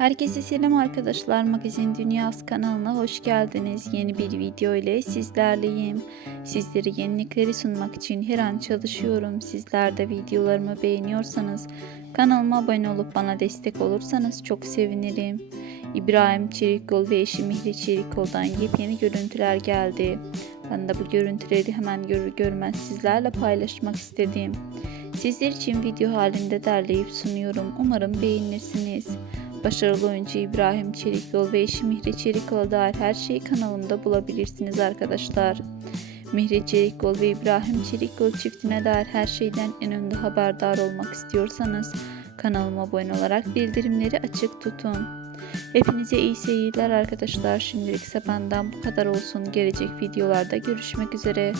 Herkese selam arkadaşlar. Magazin Dünyası kanalına hoş geldiniz. Yeni bir video ile sizlerleyim. Sizlere yenilikleri sunmak için her an çalışıyorum. Sizler de videolarımı beğeniyorsanız kanalıma abone olup bana destek olursanız çok sevinirim. İbrahim Çelikkol ve eşi Mihri Çelikkol'dan yepyeni görüntüler geldi. Ben de bu görüntüleri hemen görür görmez sizlerle paylaşmak istedim. Sizler için video halinde derleyip sunuyorum. Umarım beğenirsiniz. Başarılı oyuncu İbrahim Çelikyol ve eşi Mihri Çelikol'a dair her şeyi kanalımda bulabilirsiniz arkadaşlar. Mihri Çelikkol ve İbrahim Çelikkol çiftine dair her şeyden en önde haberdar olmak istiyorsanız kanalıma abone olarak bildirimleri açık tutun. Hepinize iyi seyirler arkadaşlar. Şimdilik benden bu kadar olsun. Gelecek videolarda görüşmek üzere.